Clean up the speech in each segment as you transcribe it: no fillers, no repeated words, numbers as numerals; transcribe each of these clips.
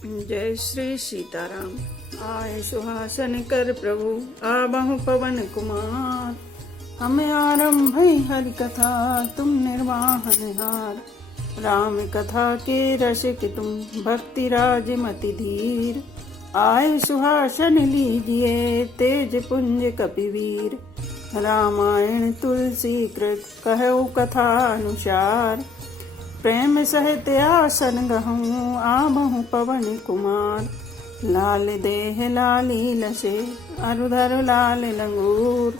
जय श्री सीताराम। आए सुहासन कर प्रभु आबहु पवन कुमार। हमें आरंभ हरि कथा तुम निर्वाहन हार। राम कथा के रसिक तुम भक्ति राज मति धीर। आए सुहासन लीजिए तेज पुंज कपिवीर। रामायण तुलसी कृत कहु कथा अनुसार। प्रेम सहित आसन गहूँ आबहु पवन कुमार। लाल देह लाली लसे अरुधर लाल लंगूर।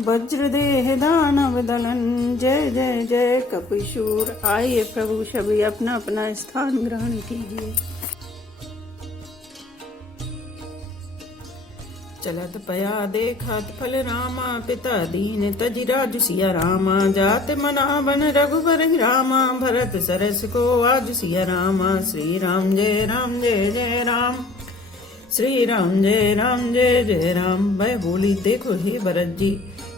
वज्र देह दानव दलन जय जय जय कपिशूर। आइए प्रभु सभी अपना अपना स्थान ग्रहण कीजिए। चलत पया देखत फल रामा पिता दीन तजि राजु सिया रामा। जात मना बन रघुबर रामा भरत सरस को आज सिया रामा। श्री राम जय राम जय जय राम। श्री राम जय राम जय जय राम। वह बोली देखो हे भरत जी,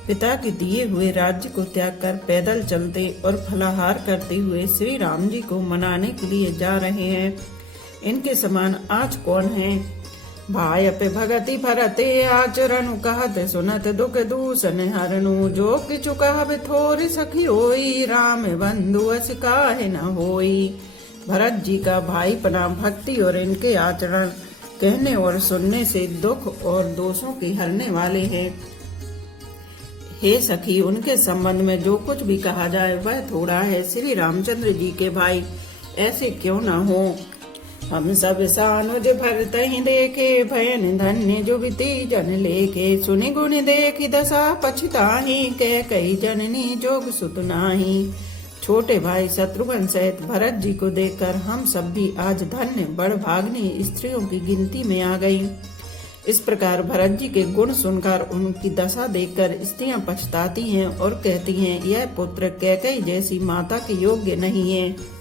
पिता के दिए हुए राज्य को त्याग कर पैदल चलते और फलाहार करते हुए श्री राम जी को मनाने के लिए जा रहे हैं। इनके समान आज कौन है। भाई पे भगति भरते आचरणु कहत सुनत दुख दूषण हरनु। जो किछु कहब थोर सखी होई राम बंधु अस काहे न होई। भरत जी का भाईपना भक्ति और इनके आचरण कहने और सुनने से दुख और दोषों की हरने वाले हैं। हे सखी, उनके संबंध में जो कुछ भी कहा जाए वह थोड़ा है। श्री रामचंद्र जी के भाई ऐसे क्यों न हो। हम सब सानुज भरत ही देखे भयन धन्य जो बीती जन लेके। सुनि गुण देखी दशा पछताही कह कई जननी जोग सुत नाही। छोटे भाई शत्रुघ्न सहित भरत जी को देखकर हम सब भी आज धन्य बड़भाग्नि स्त्रियों की गिनती में आ गई। इस प्रकार भरत जी के गुण सुनकर उनकी दशा देखकर स्त्रियां पछताती हैं और कहती हैं यह पुत्र कैकेयी जैसी माता के योग्य नहीं है।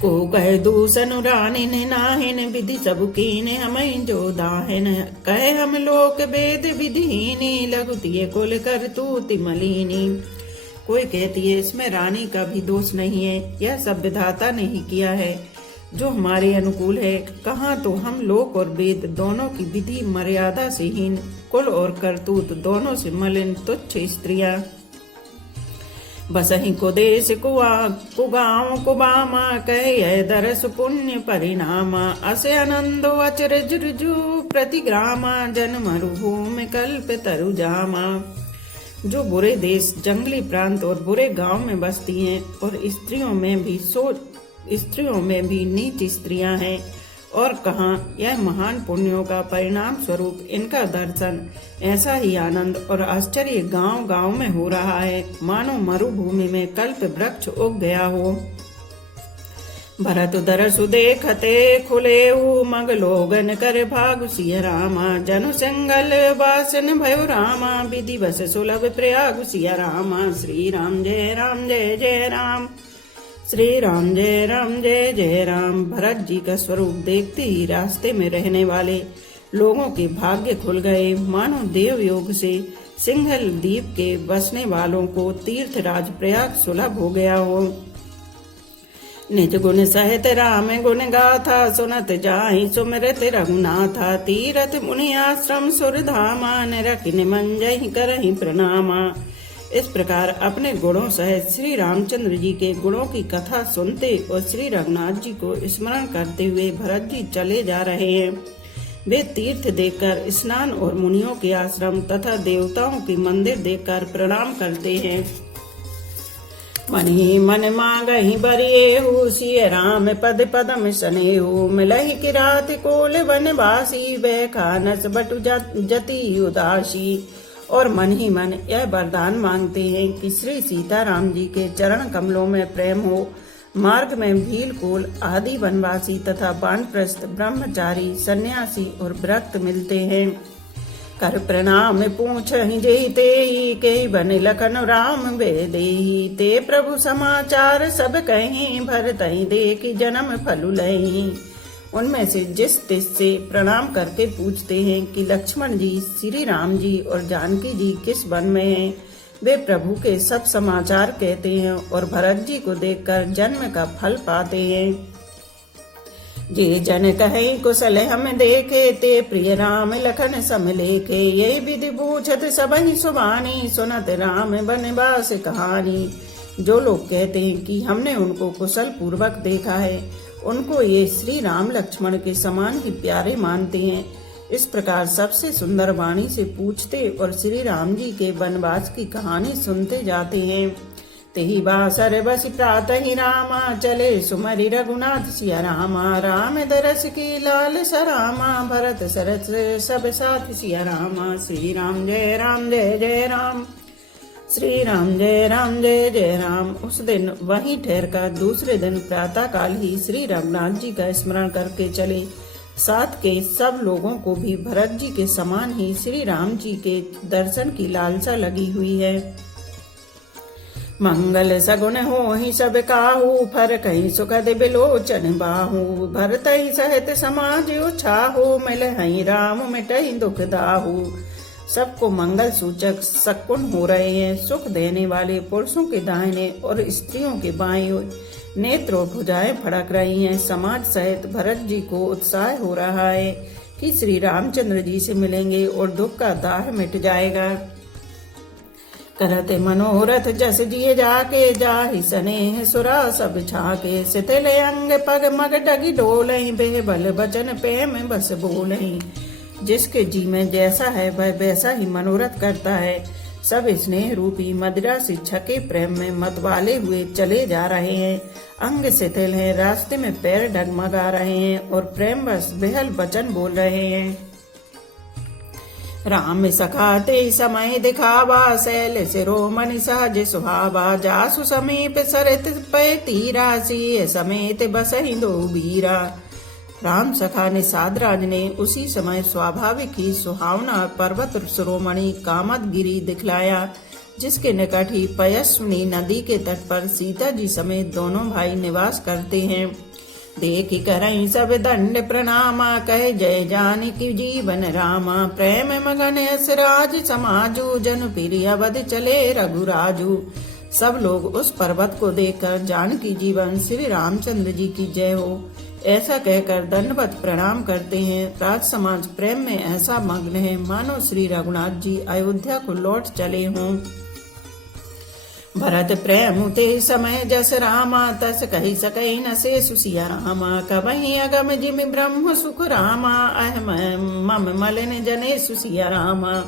को कह दूषण रानिन नाहिन विधि सब कीन हमें जो दाहिन। कहे हम लोक वेद विधिहीनी लघुतिये कुल कर तू तिमलिनी। कोई कहती है इसमें रानी का भी दोष नहीं है, यह सब विधाता ने ही किया है जो हमारे अनुकूल है। कहाँ तो हम लोक और वेद दोनों की विधि मर्यादा से हीन, कुल और करतूत दोनों से मलिन तुच्छ स्त्रियां। बसहि को देश कुगाँव कुबामा कह दरस पुण्य परिणामा। असे आनंदो अचरज ऋजु प्रतिग्रामा जन मरुभूमि कल्प तरु जामा। जो बुरे देश जंगली प्रांत और बुरे गांव में बसती हैं और स्त्रियों में भी नीच स्त्रियां हैं। और कहाँ यह महान पुण्यों का परिणाम स्वरूप इनका दर्शन ऐसा ही आनंद और आश्चर्य गांव गांव में हो रहा है मानो मरुभूमि में कल्प वृक्ष उग गया हो। भरत दरसु देखते खुले मग लोगन कर भागु सिय रामा। जनु संगल वासन भयो रामा विधि बस सुलभ प्रयागु सिय रामा। श्री राम जय राम जय जय राम। श्री राम जय राम जय जय राम। भरत जी का स्वरूप देखते ही रास्ते में रहने वाले लोगों के भाग्य खुल गए मानो देव योग से सिंहल द्वीप के बसने वालों को तीर्थराज प्रयाग सुलभ हो गया हो। निज गुण सहित राम गुण गाथा सुनत जाहि सुमिरत रघुनाथा। तीरथ मुनि आश्रम सुर धामा रखिन मंजहि करहि प्रणामा। इस प्रकार अपने गुणों सहित श्री रामचंद्र जी के गुणों की कथा सुनते और श्री रघुनाथ जी को स्मरण करते हुए भरत जी चले जा रहे हैं। वे तीर्थ देखकर स्नान और मुनियों के आश्रम तथा देवताओं के मंदिर देखकर प्रणाम करते हैं। मन ही मन मांगहि बरिएहु सिय राम पद पदम सनेहु। मिलहि किरात कोल वनवासी बैखानस बटु जति उदासी। और मन ही मन यह वरदान मांगते हैं कि श्री सीताराम जी के चरण कमलों में प्रेम हो। मार्ग में भील कुल आदि वनवासी तथा वानप्रस्थ ब्रह्मचारी सन्यासी और व्रत मिलते हैं। कर प्रणाम पूछहि जेहि तेहि के बन लखन राम बेदेहि। ते प्रभु समाचार सब कहीं भरतहि देखि जन्म फलु लहि। उनमें से जिस से प्रणाम करके पूछते हैं कि लक्ष्मण जी, श्री राम जी और जानकी जी किस वन में हैं। वे प्रभु के सब समाचार कहते हैं और भरत जी को देखकर जन्म का फल पाते हैं। जे जन कहे कुशल हम देखे, ते प्रिय राम लखन सम लेखे। ये विधि पूछत सबहि सुबानी, सुनत राम बनवास कहानी। जो लोग कहते हैं कि हमने उनको कुशल पूर्वक देखा है, उनको ये श्री राम लक्ष्मण के समान ही प्यारे मानते हैं। इस प्रकार सबसे सुंदर वाणी से पूछते और श्री राम जी के वनवास की कहानी सुनते जाते हैं। तेहि बासर बसि प्रातः ही रामा, चले सुमरि रघुनाथ सिया रामा। राम दरस की लाल सरामा, भरत सरस सब साथ सिया रामा। श्री राम जय राम जय जय राम, श्री राम जय जय राम। उस दिन वहीं ठहरकर दूसरे दिन प्रातः काल ही श्री रघुनाथ जी का स्मरण करके चले। साथ के सब लोगों को भी भरत जी के समान ही श्री राम जी के दर्शन की लालसा लगी हुई है। मंगल सगुन हो ही सब काहू, फर कहीं सुखद बिलोचन बाहू। भरत ही सहित समाज उछाहू, मिल हई राम मिटई दुख दाहू। सबको मंगल सूचक शकुन हो रहे हैं। सुख देने वाले पुरुषों के दाहिने और स्त्रियों के बाएं ओर नेत्र और भुजाएं फड़क रही हैं। समाज सहित भरत जी को उत्साह हो रहा है कि श्री रामचंद्र जी से मिलेंगे और दुख का दाह मिट जाएगा। करते मनोरथ जस जिए जाके, जाहि स्नेह सुरा सब छाके। शिथिल अंग पग मग डगी डोलहि, बेबल बचन प्रेम बस बोलहि। जिसके जी में जैसा है वह वैसा ही मनोरथ करता है। सब स्नेह रूपी मदिरा से छके प्रेम में मतवाले हुए चले जा रहे हैं। अंग शिथिल है, रास्ते में पैर डगमगा रहे हैं और प्रेम बस बेहल वचन बोल रहे हैं। राम सखाते समय दिखावा, शैल शिरोमणि सहज सुहावा। जासु समीप सरित पै तीरा, सिय समेत बसहि दो बीरा। राम सखा निषाद राज ने उसी समय स्वाभाविक ही सुहावना पर्वत शिरोमणि कामदगिरी दिखलाया, जिसके निकट ही पयस्विनी नदी के तट पर सीता जी समेत दोनों भाई निवास करते हैं। देखि करई सब दंड प्रणामा, कहे जय जानकी जीवन रामा। प्रेम मगन असराज समाजू, जन प्रिय अवध चले रघुराजू। सब लोग उस पर्वत को देखकर जानकी जीवन श्री रामचंद्र जी की जय हो ऐसा कहकर दंडवत प्रणाम करते हैं। राज समाज प्रेम में ऐसा मग्न है मानो श्री रघुनाथ जी अयोध्या को लौट चले हों। भरत प्रेम ते समय जस रामा, तस कही सकै न से सुसिया रामा। कबहि अगम जिमि ब्रह्म सुख रामा, अहम मम मलिन जने सुसिया रामा।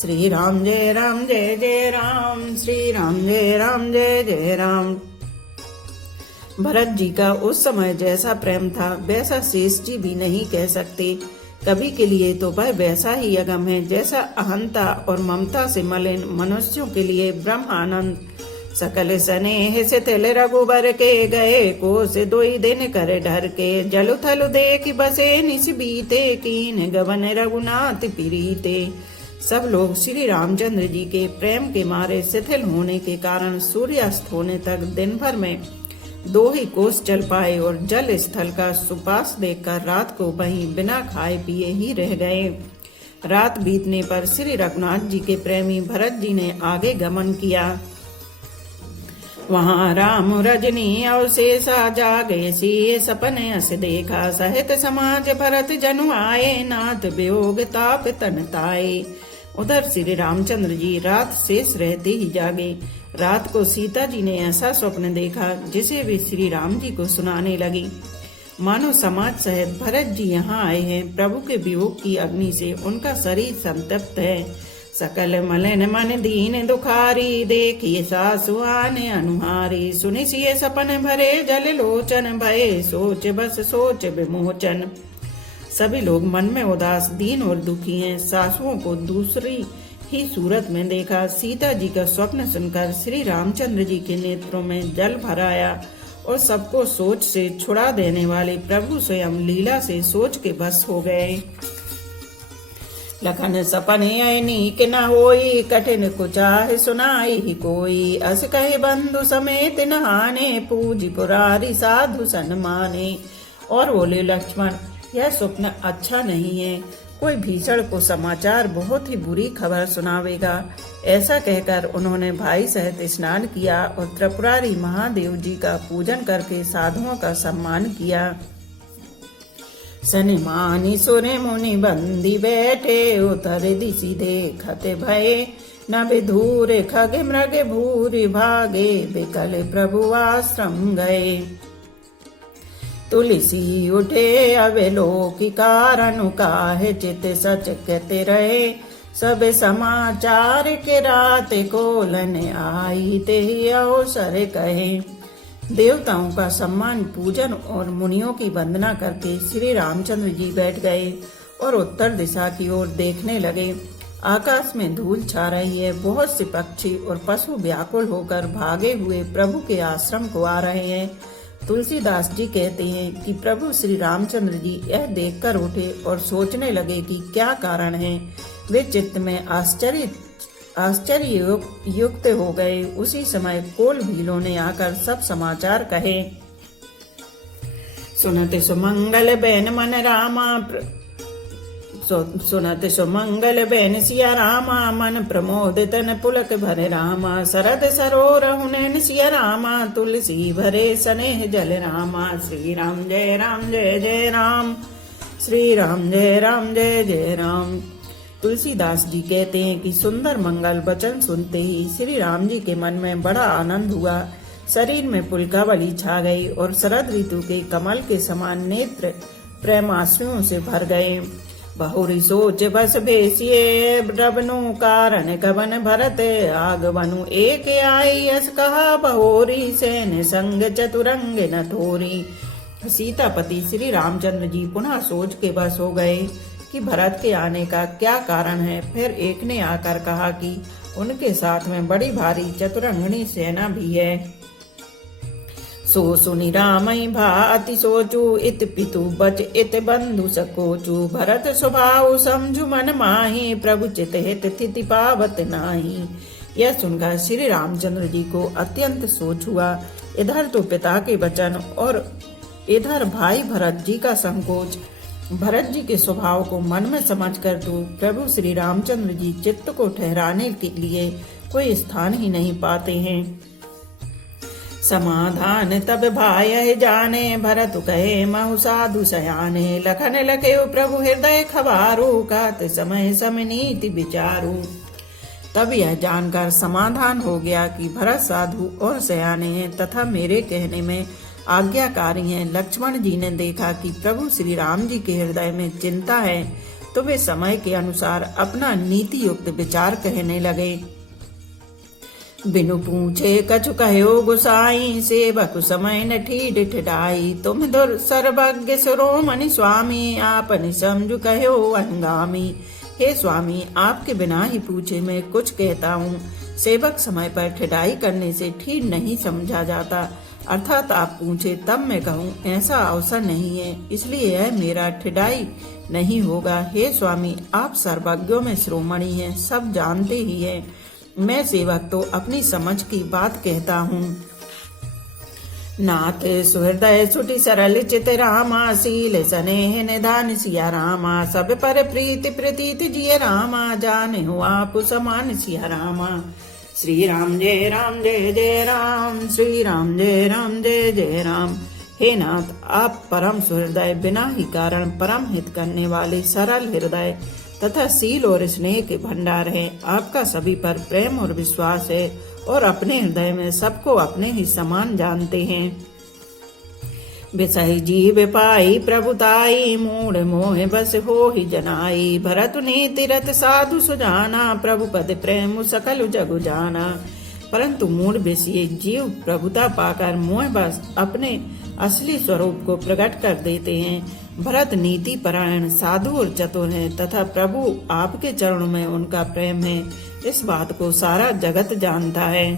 श्री राम जय जय राम, श्री राम जय जय राम। भरत जी का उस समय जैसा प्रेम था वैसा शेष जी भी नहीं कह सकते। कभी के लिए तो वह वैसा ही अगम है जैसा अहंता और ममता से मलिन मनुष्यों के लिए ब्रह्मानंद। सकल स्नेह से तिल रघुबर के, गए को से दोई दिन कर डर के। जलु थलु देख बसे निस बीते, कीन गवन रघुनाथ प्रीते। सब लोग श्री रामचंद्र जी के प्रेम के मारे शिथिल होने के कारण सूर्यास्त होने तक दिन भर में 2 ही कोस चल पाए और जल स्थल का सुपास देखकर रात को वहीं बिना खाए पिए ही रह गए। रात बीतने पर श्री रघुनाथ जी के प्रेमी भरत जी ने आगे गमन किया। वहाँ राम रजनी अवशेषा, जागे सिए सपने अस देखा। सहित समाज भरत जनु आए, नाथ वियोग ताप तन ताए। उधर श्री रामचंद्र जी रात शेष रहते ही जागे। रात को सीता जी ने ऐसा स्वप्न देखा जिसे वे श्री राम जी को सुनाने लगी। मानो समाज सहित भरत जी यहाँ आए हैं। प्रभु के वियोग की अग्नि से उनका शरीर संतप्त है। सकल मलिन मन दीन दुखारी, देखिए सासु आने अनुहारी। सुनि सिए सपन भरे जल लोचन, भये सोच बस सोच विमोचन। सभी लोग मन में उदास दीन और दुखी हैं। सासुओं को दूसरी ही सूरत में देखा। सीता जी का स्वप्न सुनकर श्री रामचंद्र जी के नेत्रों में जल भर आया और सबको सोच से छुड़ा देने वाले प्रभु स्वयं लीला से सोच के बस हो गए। लखन सपने अनीक न होई, कठिन कुचाह सुनाई ही कोई। अस कहे बंधु समेत नहाने, पूज पुरारी साधु सन्माने। और बोले लक्ष्मण, यह स्वप्न अच्छा नहीं है। कोई भीषण को समाचार बहुत ही बुरी खबर सुनावेगा। ऐसा कहकर उन्होंने भाई सहित स्नान किया और त्रिपुरारी महादेव जी का पूजन करके साधुओं का सम्मान किया। सनिमानि सुरे मुनि बंदी बैठे, उतर दिशि देखत भये, न विधूर खग मृग भूरि भागे, बिकल प्रभु आश्रम गए। तुलसी उठे अवलोकि कारण, काहे चित सच कहते रहे, सब समाचार के रात कोलन आई, ते अवसर कहे। देवताओं का सम्मान पूजन और मुनियों की वंदना करके श्री रामचंद्र जी बैठ गए और उत्तर दिशा की ओर देखने लगे। आकाश में धूल छा रही है, बहुत से पक्षी और पशु व्याकुल होकर भागे हुए प्रभु के आश्रम को आ रहे हैं। तुलसीदास जी कहते हैं कि प्रभु श्री रामचंद्र जी यह देखकर उठे और सोचने लगे कि क्या कारण है। वे चित्त में आश्चर्य युक्त हो गए। उसी समय कोल भीलों ने आकर सब समाचार कहे। सुनत सुमंगल बैन मन रामा, सुनत सुमंगल बैन सिया रामा, मन प्रमोद तन पुलक भरे रामा, शरद सरोर नैन सिया रामा, तुलसी भरे स्नेह जल रामा। श्री राम जय जय राम, श्री राम जय जय राम। तुलसीदास जी कहते हैं कि सुंदर मंगल वचन सुनते ही श्री राम जी के मन में बड़ा आनंद हुआ। शरीर में पुलकावली छा गई और शरद ऋतु के कमल के समान नेत्र प्रेमाश्रुओं से भर गए। बहुरी सोच बस भेसिए, रबनु कारण कवन भरत आगवनु, एक आई यस कहा बहोरी, सैन संग चतुरंग न थोरी। सीतापति श्री रामचंद्र जी पुनः सोच के बस हो गए कि भरत के आने का क्या कारण है। फिर एक ने आकर कहा कि उनके साथ में बड़ी भारी चतुरंगनी सेना भी है। सो सुनि रामई भाति सोचू, इत पितु बच इत बंधु सकोचू, भरत स्वभाव समझु मन माही, प्रभु चित हित स्थिति पावत नाही। यह सुनकर श्री रामचंद्र जी को अत्यंत सोच हुआ। इधर तो पिता के वचन और इधर भाई भरत जी का संकोच। भरत जी के स्वभाव को मन में समझकर तो प्रभु श्री रामचंद्र जी चित्त को ठहराने के लिए कोई स्थान ही नहीं पाते हैं। समाधान तब भाय जाने, भरत कहे महु साधु सयाने, लखन लखे प्रभु हृदय खबारू, कात समय समनीति विचारू। तब यह जानकर समाधान हो गया कि भरत साधु और सयाने हैं तथा मेरे कहने में आज्ञाकारी हैं। लक्ष्मण जी ने देखा कि प्रभु श्री राम जी के हृदय में चिंता है, तो वे समय के अनुसार अपना नीति युक्त विचार कहने लगे। बिनु पूछे कछु कहो गुसाई, सेवक समय न ठीड ठिठाई, तुम दुर सर्वज्ञ शिरोमणि स्वामी, आपनि समझु कहो अंगामी। हे स्वामी, आपके बिना ही पूछे मैं कुछ कहता हूँ। सेवक समय पर ठिठाई करने से ठीक नहीं समझा जाता, अर्थात आप पूछे तब मैं कहूँ, ऐसा अवसर नहीं है, इसलिए यह मेरा ठिठाई नहीं होगा। हे स्वामी, आप सर्वज्ञों में शिरोमणि हैं, सब जानते ही हैं। मैं सेवक तो अपनी समझ की बात कहता हूँ। नाथ सुहृदय सुटि सरल चित रामा, सील स्नेह निधान सिया रामा, सब पर प्रीति प्रतीत जिय रामा, जाने हो आप समान सिया रामा। श्री राम जय जय राम, श्री राम जय जय राम। हे नाथ, आप परम सुहृदय, बिना ही कारण परम हित करने वाले, सरल हृदय तथा सील और स्नेह के भंडार है। आपका सभी पर प्रेम और विश्वास है और अपने हृदय में सबको अपने ही समान जानते हैं। विषय जीव पाई प्रभुताई, मूढ़ मोह बस हो ही जनाई, भरत नीति रत साधु सुजाना, प्रभु पद प्रेम सकल जगु जाना। परंतु मूढ़ विषय जीव प्रभुता पाकर मोह बस अपने असली स्वरूप को प्रकट कर देते हैं। भरत नीति परायण, साधु और चतुर है तथा प्रभु आपके चरणों में उनका प्रेम है, इस बात को सारा जगत जानता है।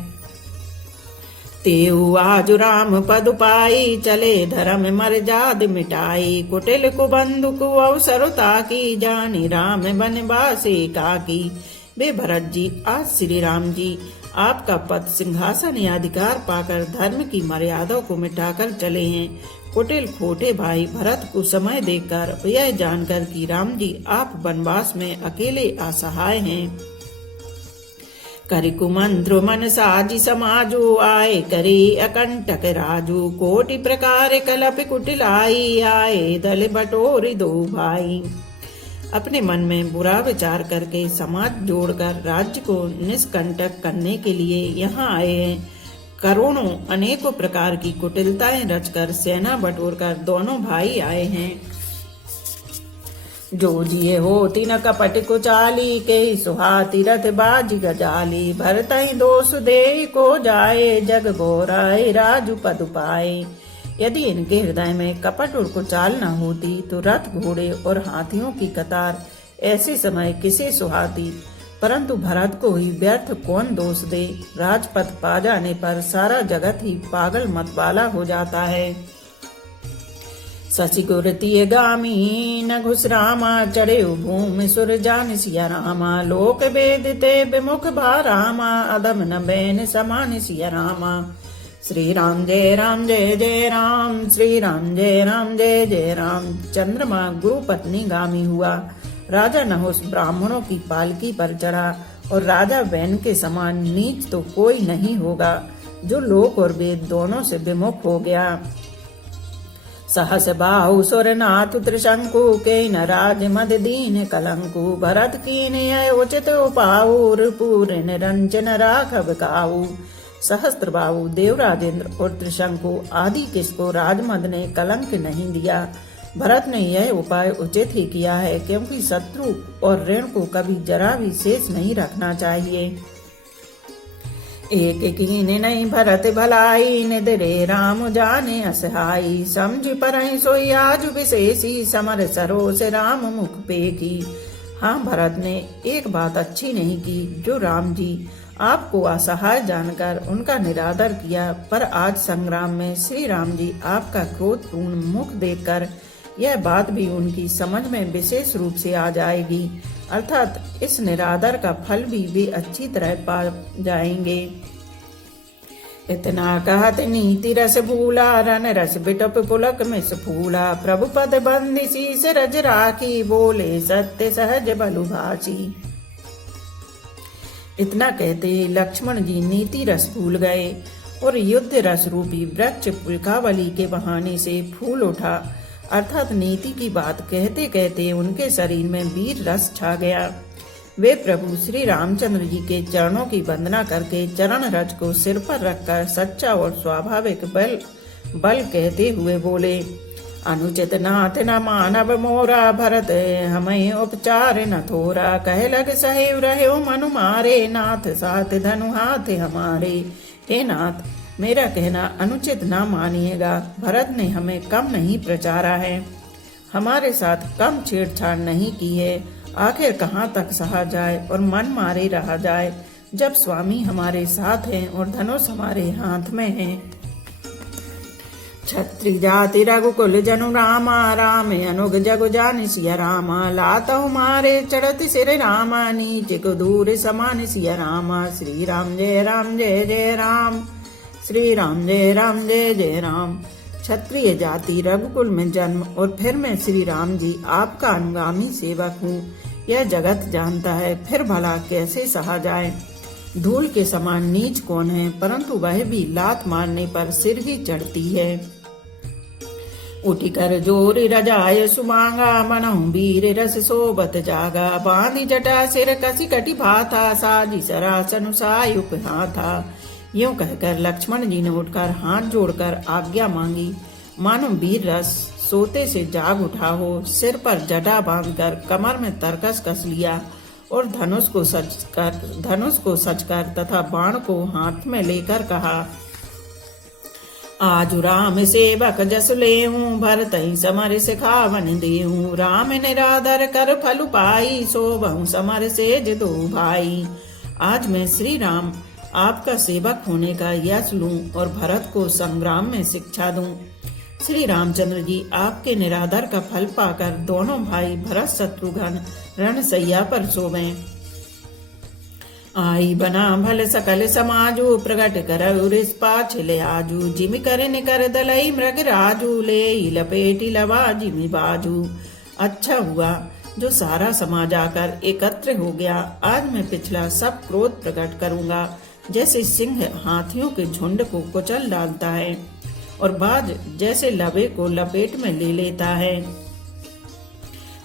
तेऊ आज राम पद पाई, चले धर्म मर्याद मिटाई, कुटिल कुबंधु को अवसर ताकी, जानी राम बनवासी काकी। वे भरत जी, आज श्री राम जी आपका पद सिंहासन या अधिकार पाकर धर्म की मर्यादा को मिटाकर चले हैं। कुटिल खोटे भाई भरत को समय देखकर यह जानकर कि राम जी आप वनवास में अकेले असहाय हैं, करिकु मंत्र मन साजी समाजु आए करे अकंटक राजू कोटि प्रकार कलप कुटिलाई आए दल बटोरी दो भाई। अपने मन में बुरा विचार करके समाज जोड़कर राज्य को निष्कंटक करने के लिए यहाँ आए हैं। करोड़ों अनेकों प्रकार की कुटिलताएं रचकर सेना बटोरकर दोनों भाई आए हैं। जो जिये होती न कपट कुचाली के सुहाती रथ बाजी गजाली भरतई दोष दे को जाए जग गोराए राजू पद पाए। यदि इनके हृदय में कपट और कुचाल न होती तो रथ घोड़े और हाथियों की कतार ऐसे समय किसे सुहाती। परंतु भरत को ही व्यर्थ कौन दोष दे। राजपथ पा जाने पर सारा जगत ही पागल मतवाला हो जाता है। शशि गुरतीय गामी न घुसरामा चढ़े भूमि सुर जान सिया रामा लोक वेद ते विमुख भारामा अदम न बैन समान सिया रामा। श्री राम जय राम जय जय राम श्री राम जय राम जय जय राम। चंद्रमा गुरु पत्नी गामी हुआ। राजा नहुस ब्राह्मणों की पालकी पर चढ़ा और राजा वैन के समान नीच तो कोई नहीं होगा जो लोक और वेद दोनों से विमुख हो गया। सहस बाहु सुरनाथ त्रिशंकु के न राज मद दीन कलंकु भरत कीन उचित उपाऊर पूर्ण निरंजन राघव काऊ। सहस्त्र बाहु देवराजेंद्र और त्रिशंकु आदि किसको राजमद ने कलंक नहीं दिया। भरत ने यह उपाय उचित ही किया है क्योंकि शत्रु और ऋण को कभी जरा भी शेष नहीं रखना चाहिए। एक कीन नहीं भरत भलाई निधरे राम जाने असहाई समझ परहि सोई आज विशेषी समर सरोस राम मुख पे की। हाँ, भरत ने एक बात अच्छी नहीं की जो राम जी आपको असहाय जानकर उनका निरादर किया। पर आज संग्राम में श्री राम जी आपका क्रोधपूर्ण मुख देखकर यह बात भी उनकी समझ में विशेष रूप से आ जाएगी। अर्थात इस निरादर का फल भी वे अच्छी तरह पा जाएंगे। इतना कहत नीति रस भूला रन रस बिटप पुलक में फूला प्रभु पद बंदी शीस रज राखी बोले सत्य सहज बलु भाषी। इतना कहते लक्ष्मण जी नीति रस भूल गए और युद्ध रस रूपी वृक्ष पुलकावली के बहाने से फूल उठा। अर्थात नीति की बात कहते कहते उनके शरीर में वीर रस छा गया। वे प्रभु श्री रामचंद्र जी के चरणों की वंदना करके चरण रज को सिर पर रखकर सच्चा और स्वाभाविक बल कहते हुए बोले, अनुचित नाथ न मानव मोरा भरत हमें उपचार न थोरा कह लग सहेव रहे मनु मारे नाथ साथ धनु हाथ हमारे। हे नाथ, मेरा कहना अनुचित ना मानिएगा। भरत ने हमें कम नहीं प्रचारा है, हमारे साथ कम छेड़छाड़ नहीं की है। आखिर कहाँ तक सहा जाए और मन मारे रहा जाए जब स्वामी हमारे साथ हैं और धनुष हमारे हाथ में है। क्षत्रिय जाति रघुकुल जनु रामा राम अनुग जगु जान सिया रामा लातहु मारे चढ़त सिर रामा नीच को दूर समान सिया रामा। श्री राम जय राम जय जय राम श्री राम जय राम जय जय राम। क्षत्रिय जाति रघुकुल में जन्म और फिर मैं श्री राम जी आपका अनुगामी सेवक हूँ, यह जगत जानता है। फिर भला कैसे सहा जाए। धूल के समान नीच कौन है, परंतु वह भी लात मारने पर सिर ही चढ़ती है। उठी कर जोरी रजाय सुमांगा मनहु वीर रस सोबत जागा बांधी जटा सिर कसी कटी भाथा साजी सरासन सायुप हाथा। यूं कहकर लक्ष्मण जी ने उठकर हाथ जोड़कर आज्ञा मांगी। मानो वीर रस सोते से जाग उठा हो। सिर पर जटा बांधकर कमर में तरकस कस लिया और धनुष को सचकर तथा बाण को हाथ में लेकर कहा, आज राम सेवक जस लेहूं भरतहि समर सिखावन देहूं राम निरादर कर फल पाई सोबहु समर सेज दो भाई। आज मैं श्री राम आपका सेवक होने का यश लूं और भरत को संग्राम में शिक्षा दूं। श्री रामचंद्र जी आपके निरादर का फल पाकर दोनों भाई भरत शत्रुघ्न रणसैया पर सोवें। आई बना भल सकल समाजू प्रगट कर पाछले आजू जिमि कर निकर दलई मृग राजू ले लपेटी लवा जिमि बाजू। अच्छा हुआ जो सारा समाज आकर एकत्र हो गया। आज मैं पिछला सब क्रोध प्रकट करूंगा। जैसे सिंह हाथियों के झुंड को कुचल डालता है और बाज जैसे लबे को लपेट में ले लेता है,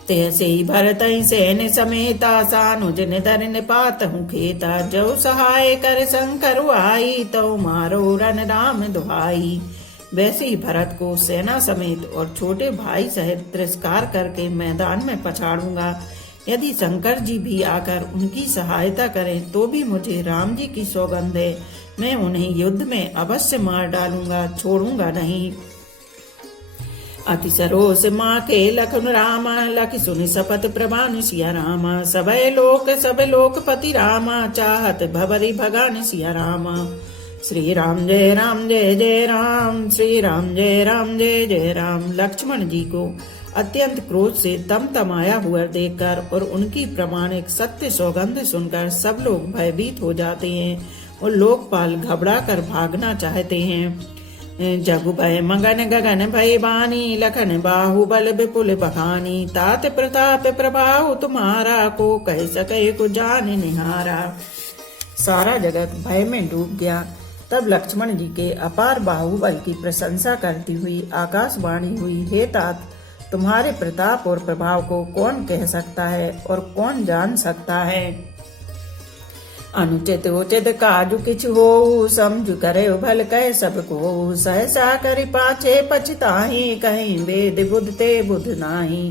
तैसे ही भरतहि सैन्य समेता सानुज निधर निपात हूँ खेता। जो सहाय कर शंकर आई तो मारो रन राम दुहाई। वैसे ही भरत को सेना समेत और छोटे भाई सहित तिरस्कार करके मैदान में पछाड़ूंगा। यदि शंकर जी भी आकर उनकी सहायता करें तो भी मुझे राम जी की सौगंध है, मैं उन्हें युद्ध में अवश्य मार डालूंगा, छोड़ूंगा नहीं। अति सरोस माँ के लखन रामा लखि सुनि शपथ प्रभान सिया रामा। सब लोक पति रामा चाहत भवरी भगान सिया रामा। श्री राम जय जय राम, श्री राम जय जय राम। लक्ष्मण जी को अत्यंत क्रोध से तमतमाया हुआ देखकर और उनकी प्रमाणिक सत्य सौगंध सुनकर सब लोग भयभीत हो जाते हैं और लोकपाल घबरा कर भागना चाहते हैं। जगु भय मगन गगन भय बानी लखन बाहुबल विपुल बखानी। तात प्रताप प्रभाव तुम्हारा को कह सके को जान निहारा। सारा जगत भय में डूब गया। तब लक्ष्मण जी के अपार बाहुबल की प्रशंसा करती हुई आकाशवाणी हुई, हे तात, तुम्हारे प्रताप और प्रभाव को कौन कह सकता है और कौन जान सकता है। अनुचित उचित काजु किछु हो, समझ करे भल कह सबको। सहसा करि पाछे पछताहि, कहीं वेद बुध ते बुध नाही।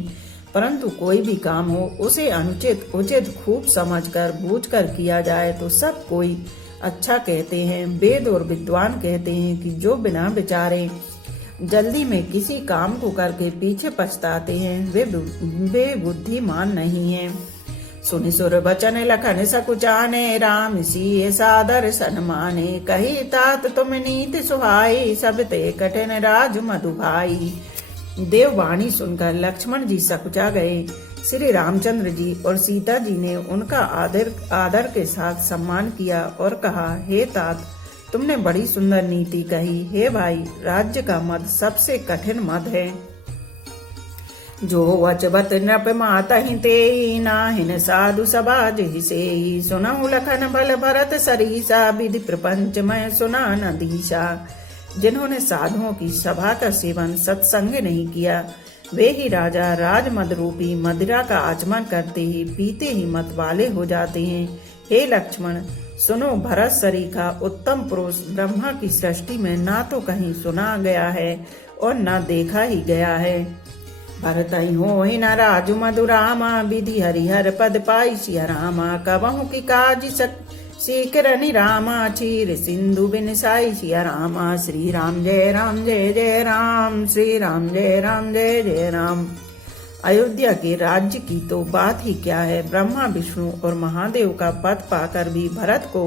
परंतु कोई भी काम हो उसे अनुचित उचित खूब समझकर बूझकर किया जाए तो सब कोई अच्छा कहते हैं। वेद और विद्वान कहते हैं कि जो बिना विचारे जल्दी में किसी काम को करके पीछे पछताते हैं वे बुद्धिमान नहीं हैं। सुनि सुर बचन लखन सकुचाने, राम सिय सादर सन्माने। कही तात तुम नीति सुहाई, सब ते कठिन राज मधु भाई। देववाणी सुनकर लक्ष्मण जी सकुचा गए। श्री रामचंद्र जी और सीता जी ने उनका आदर के साथ सम्मान किया और कहा, हे तात, तुमने बड़ी सुंदर नीति कही। हे भाई, राज्य का मद सबसे कठिन मद है। जो वचबत नृप माता ही तेई, नाहिन साधु समाज ही सेई। सुनहु लखन बल भरत सरीसा, विधि प्रपंच में सुना न दीसा। जिन्होंने साधुओं की सभा का सेवन सत्संग नहीं किया, वे ही राजा राजमद रूपी मदिरा का आचमन करते ही पीते ही मत वाले हो जाते हैं। हे लक्ष्मण, सुनो, भरत सरीखा उत्तम पुरुष ब्रह्मा की सृष्टि में ना तो कहीं सुना गया है और न देखा ही गया है। भरत ही हो ही न राजु मधुरामा, विधि हरिहर पद पाई सिया रामा। कबहु की काज सीकरनि रामा, चीर सिंधु बिन साई सिया रामा। श्री राम जय जय राम, श्री राम जय जय राम। अयोध्या के राज्य की तो बात ही क्या है। ब्रह्मा विष्णु और महादेव का पद पाकर भी भरत को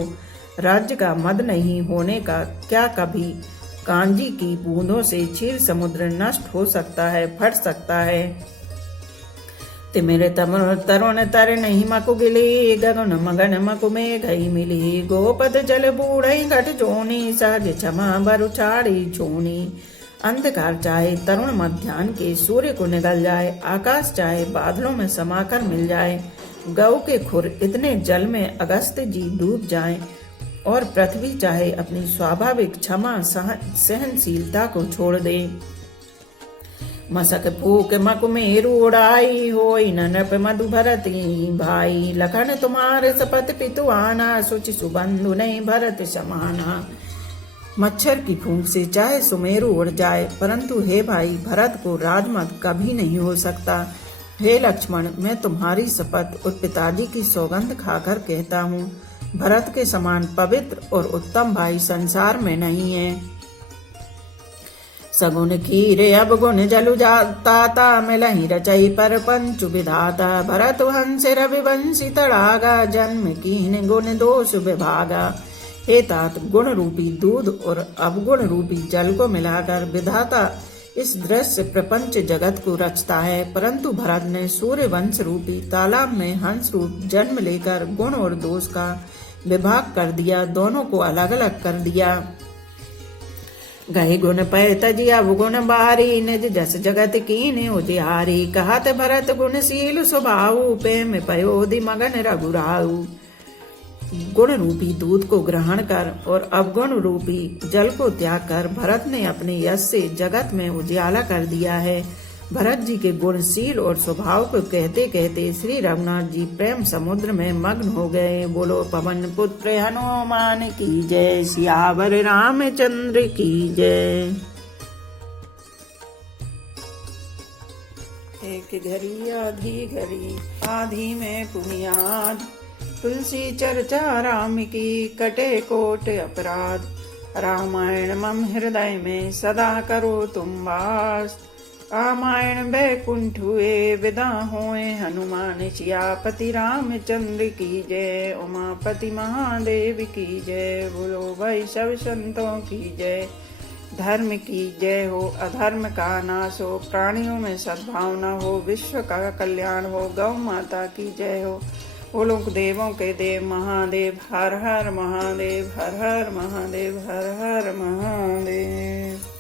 राज्य का मद नहीं होने का क्या कभी कांजी की बूंदों से क्षीर समुद्र नष्ट हो सकता है, फट सकता है। तिमिर तरुण तर नहीं मकु गिली, गगन मगन मकु में गई मिली। गोपद जल बूढ़ई घट जोनी, सहज क्षमा बरु छाड़ी छोनी। अंधकार चाहे तरुण मध्याह्न के सूर्य को निगल जाए, आकाश चाहे बादलों में समाकर मिल जाए, गौ के खुर इतने जल में अगस्त जी डूब जाएं, और पृथ्वी चाहे अपनी स्वाभाविक क्षमा सहनशीलता को छोड़ दे। मसक फूक मकु मेरु उड़ाई, होई न नृप मधु भरती भाई। लखन तुम्हारे सपत पितु आना, सुचि सुबंधु नहीं भरत समाना। मच्छर की फूंक से चाहे सुमेरु उड़ जाए, परंतु हे भाई, भरत को राजमद कभी नहीं हो सकता। हे लक्ष्मण, मैं तुम्हारी शपथ और पिताजी की सौगंध खाकर कहता हूँ, भरत के समान पवित्र और उत्तम भाई संसार में नहीं है। सगुन खीरे अब गुण जलु जाता, मिलहि रचई पर पंचु विधाता। भरत हंस रविवंशी तड़ागा, जन्म कीन गुण दोष विभागा। हे तात, गुण रूपी दूध और अवगुण रूपी जल को मिलाकर विधाता इस दृश्य प्रपंच जगत को रचता है, परंतु भरत ने सूर्य वंश रूपी तालाब में हंस रूप जन्म लेकर गुण और दोष का विभाग कर दिया, दोनों को अलग अलग कर दिया। गही गुण पय तजिया गुण बारी निज जस जगत कीन उजियारी कहत भरत गुणशील स्वभाव प्रेम पयोधि मगन रघुराऊ। गुण रूपी दूध को ग्रहण कर और अवगुण रूपी जल को त्याग कर भरत ने अपने यश से जगत में उजियाला कर दिया है। भरत जी के गुणशील और स्वभाव को कहते कहते श्री रघुनाथ जी प्रेम समुद्र में मग्न हो गए। बोलो पवन पुत्र हनुमान की जय, सियावर रामचंद्र की जय। एक घड़ी आधी में पुनियाद, तुलसी चर्चा राम की कटे कोट अपराध। रामायण मम हृदय में सदा करो तुम वास, रामायण बैकुंठ हुए विदा होए हनुमान। सियापति रामचंद्र की जय, उमापति महादेव की जय। बोलो भाई सब संतों की जय। धर्म की जय हो, अधर्म का नाश हो, प्राणियों में सद्भावना हो, विश्व का कल्याण हो, गौ माता की जय हो। बोलो देवों के देव महादेव, हर हर महादेव, हर हर महादेव, हर हर महादेव।